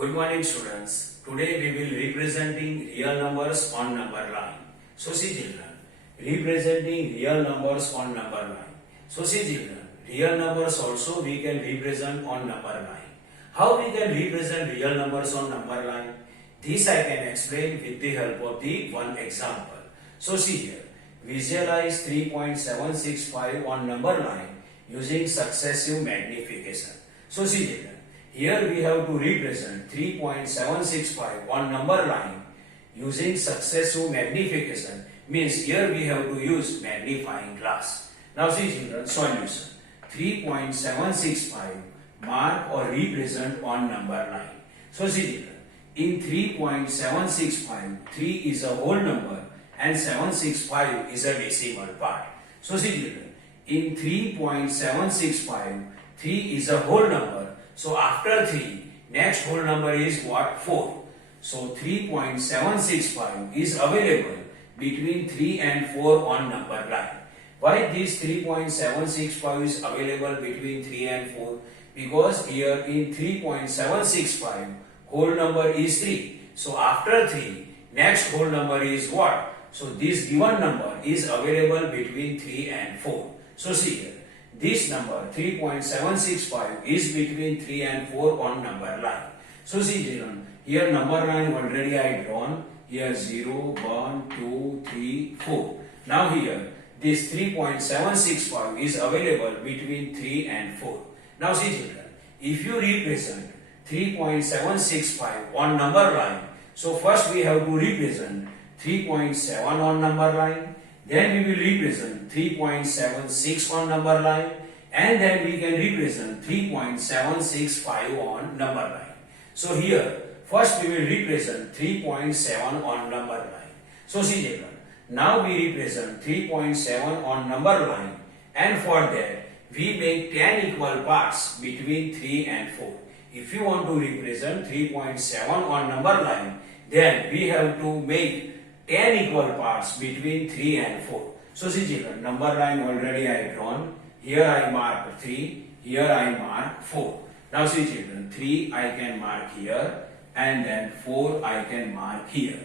Good morning students. Today we will representing real numbers on number line. So see children, representing real numbers on number line. So see children, real numbers also we can represent on number line. How we can represent real numbers on number line? This I can explain with the help of the one example. So see here, visualize 3.765 on number line using successive magnification. So see children, here we have to represent 3.765 on number line using successive magnification. Means here we have to use magnifying glass. Now see children, solution. 3.765 mark or represent on number line. So see children, in 3.765, 3 is a whole number and 765 is a decimal part. So see children, in 3.765, 3 is a whole number. So after 3, next whole number is what? 4. So 3.765 is available between 3 and 4 on number line. Why this 3.765 is available between 3 and 4? Because here in 3.765, whole number is 3. So after 3, next whole number is what? So this given number is available between 3 and 4. So see here. This number 3.765 is between 3 and 4 on number line. So see children, here number line already I drawn. Here 0, 1, 2, 3, 4. Now here this 3.765 is available between 3 and 4. Now see children, if you represent 3.765 on number line, so first we have to represent 3.7 on number line. Then we will represent 3.76 on number line, and then we can represent 3.765 on number line. So here, first we will represent 3.7 on number line. So see children, now we represent 3.7 on number line, and for that we make 10 equal parts between 3 and 4. If you want to represent 3.7 on number line, then we have to make 10 equal parts between 3 and 4. So see children, number line already I drawn. Here I mark 3, here I mark 4. Now see children, 3 I can mark here and then 4 I can mark here.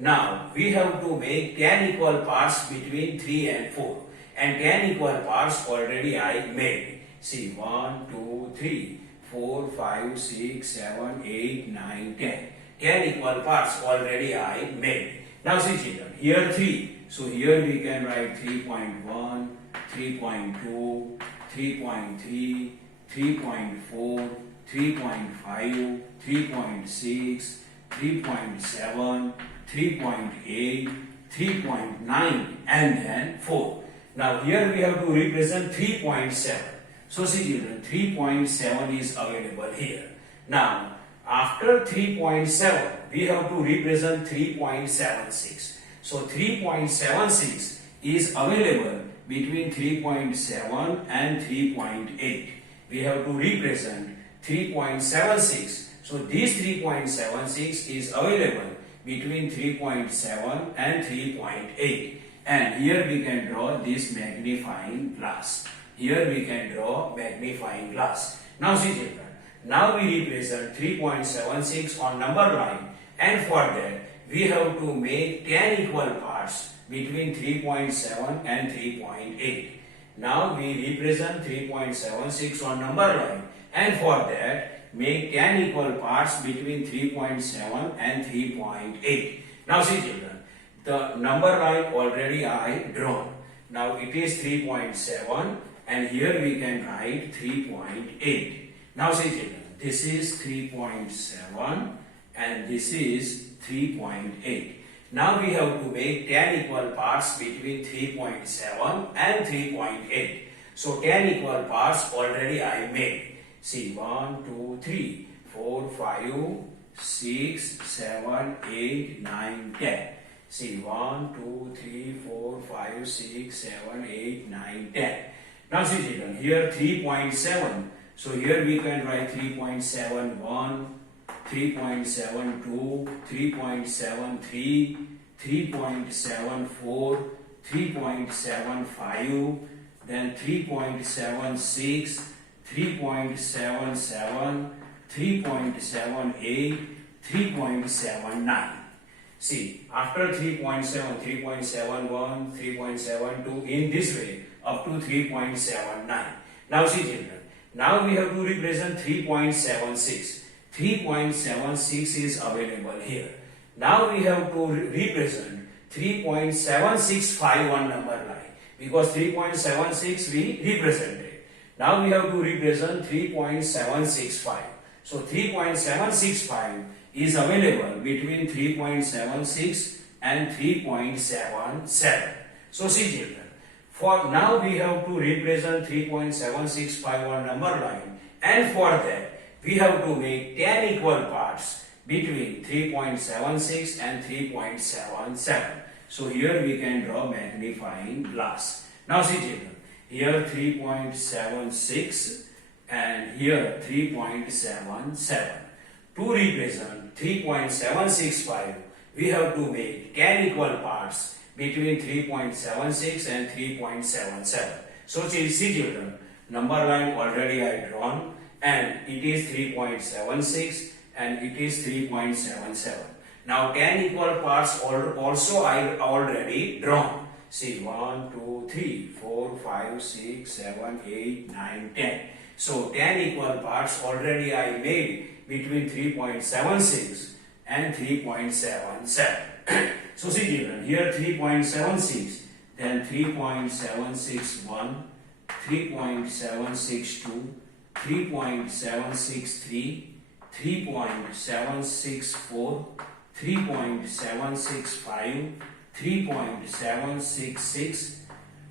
Now we have to make 10 equal parts between 3 and 4. And 10 equal parts already I made. See 1, 2, 3, 4, 5, 6, 7, 8, 9, 10. 10 equal parts already I made. Now see children, here 3. So here we can write 3.1, 3.2, 3.3, 3.4, 3.5, 3.6, 3.7, 3.8, 3.9 and then 4. Now here we have to represent 3.7. So see children, 3.7 is available here. Now after 3.7, we have to represent 3.76. So 3.76 is available between 3.7 and 3.8. We have to represent 3.76. So this 3.76 is available between 3.7 and 3.8. And here we can draw this magnifying glass. Here we can draw magnifying glass. Now see children, now we represent 3.76 on number line, and for that we have to make 10 equal parts between 3.7 and 3.8. Now we represent 3.76 on number line, and for that make 10 equal parts between 3.7 and 3.8. Now see children, the number line already I drawn. Now it is 3.7 and here we can write 3.8. Now see children, this is 3.7 and this is 3.8. Now we have to make 10 equal parts between 3.7 and 3.8. So 10 equal parts already I made. See 1, 2, 3, 4, 5, 6, 7, 8, 9, 10. See 1, 2, 3, 4, 5, 6, 7, 8, 9, 10. Now see children, here 3.7. So here we can write 3.71, 3.72, 3.73, 3.74, 3.75, then 3.76, 3.77, 3.78, 3.79. See, after 3.7, 3.71, 3.72, in this way, up to 3.79. Now see children, now we have to represent 3.76. 3.76 is available here. Now we have to represent 3.765 on number line, because 3.76 we represented. Now we have to represent 3.765. So 3.765 is available between 3.76 and 3.77. So see children, for now we have to represent 3.765 on number line, and for that we have to make 10 equal parts between 3.76 and 3.77. So here we can draw magnifying glass. Now see children, here 3.76 and here 3.77. To represent 3.765, we have to make 10 equal parts between 3.76 and 3.77. So see children, number line already I drawn, and it is 3.76 and it is 3.77. Now 10 equal parts also I already drawn. See 1, 2, 3, 4, 5, 6, 7, 8, 9, 10. So 10 equal parts already I made between 3.76 and 3.77. So see children, here 3.76, then 3.761, 3.762, 3.763, 3.764, 3.765, 3.766,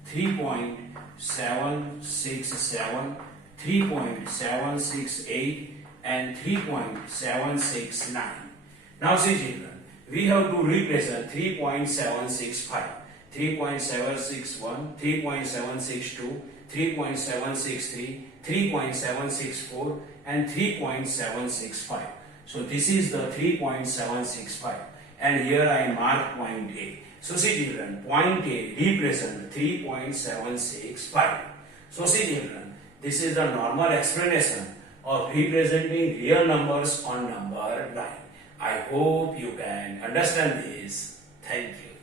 3.767, 3.768, and 3.769. Now see children, we have to represent 3.765, 3.761, 3.762, 3.763, 3.764, and 3.765. So this is the 3.765, and here I mark point A. So see children, point A represent 3.765. So see children, this is the normal explanation of representing real numbers on number line. I hope you can understand this. Thank you.